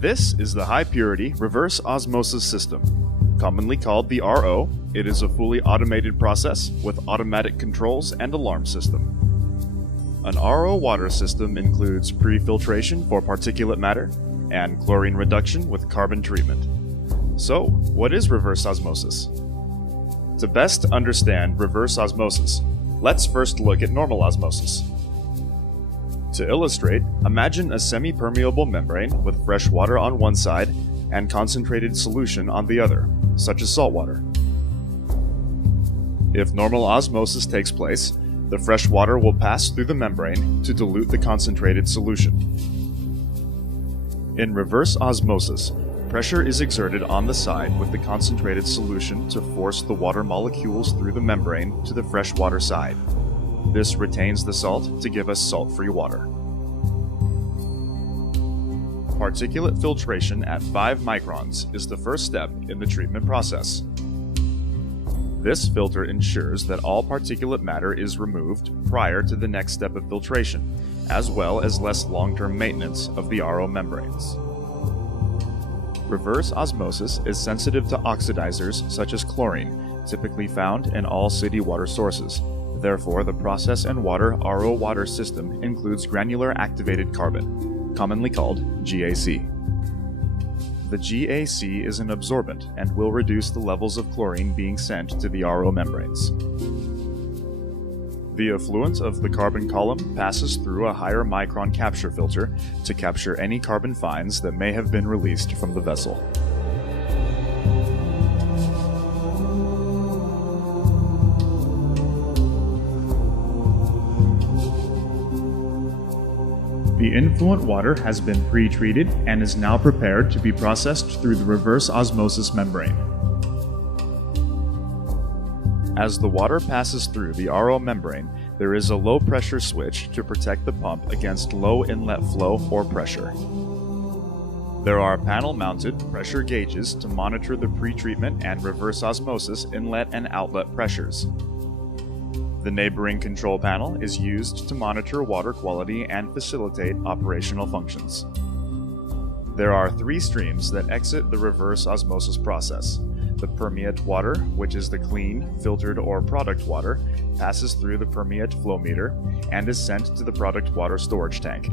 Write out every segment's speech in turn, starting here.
This is the high purity reverse osmosis system. Commonly called the RO, it is a fully automated process with automatic controls and alarm system. An RO water system includes pre-filtration for particulate matter and chlorine reduction with carbon treatment. So, what is reverse osmosis? To best understand reverse osmosis, let's first look at normal osmosis. To illustrate, imagine a semi-permeable membrane with fresh water on one side and concentrated solution on the other, such as salt water. If normal osmosis takes place, the fresh water will pass through the membrane to dilute the concentrated solution. In reverse osmosis, pressure is exerted on the side with the concentrated solution to force the water molecules through the membrane to the freshwater side. This retains the salt to give us salt-free water. Particulate filtration at 5 microns is the first step in the treatment process. This filter ensures that all particulate matter is removed prior to the next step of filtration, as well as less long-term maintenance of the RO membranes. Reverse osmosis is sensitive to oxidizers such as chlorine, typically found in all city water sources. Therefore, the process and water RO water system includes granular activated carbon, commonly called GAC. The GAC is an absorbent and will reduce the levels of chlorine being sent to the RO membranes. The effluent of the carbon column passes through a higher micron capture filter to capture any carbon fines that may have been released from the vessel. The influent water has been pre-treated and is now prepared to be processed through the reverse osmosis membrane. As the water passes through the RO membrane, there is a low pressure switch to protect the pump against low inlet flow or pressure. There are panel-mounted pressure gauges to monitor the pre-treatment and reverse osmosis inlet and outlet pressures. The neighboring control panel is used to monitor water quality and facilitate operational functions. There are 3 streams that exit the reverse osmosis process. The permeate water, which is the clean, filtered, or product water, passes through the permeate flow meter and is sent to the product water storage tank.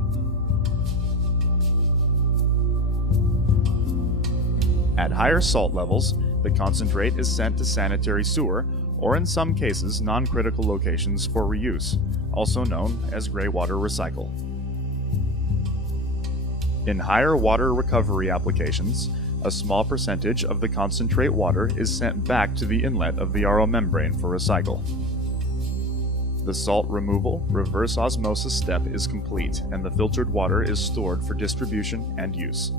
At higher salt levels, the concentrate is sent to sanitary sewer, or in some cases non-critical locations for reuse, also known as gray water recycle. In higher water recovery applications, a small percentage of the concentrate water is sent back to the inlet of the RO membrane for recycle. The salt removal reverse osmosis step is complete and the filtered water is stored for distribution and use.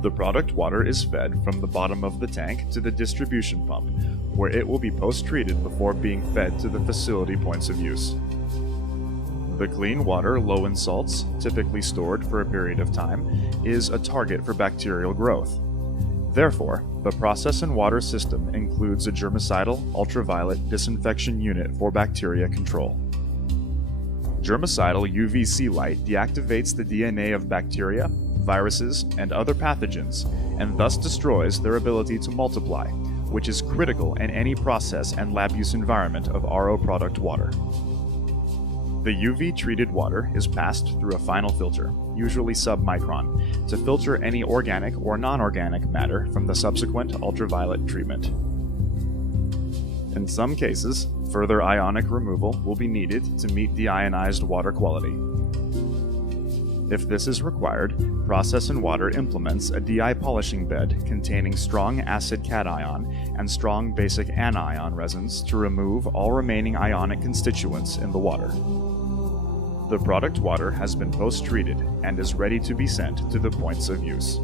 The product water is fed from the bottom of the tank to the distribution pump, where it will be post-treated before being fed to the facility points of use. The clean water low in salts, typically stored for a period of time, is a target for bacterial growth. Therefore, the process and water system includes a germicidal ultraviolet disinfection unit for bacteria control. Germicidal UVC light deactivates the DNA of bacteria, viruses, and other pathogens, and thus destroys their ability to multiply, which is critical in any process and lab use environment of RO product water. The UV-treated water is passed through a final filter, usually sub-micron, to filter any organic or non-organic matter from the subsequent ultraviolet treatment. In some cases, further ionic removal will be needed to meet deionized water quality. If this is required, Process and Water implements a DI polishing bed containing strong acid cation and strong basic anion resins to remove all remaining ionic constituents in the water. The product water has been post-treated and is ready to be sent to the points of use.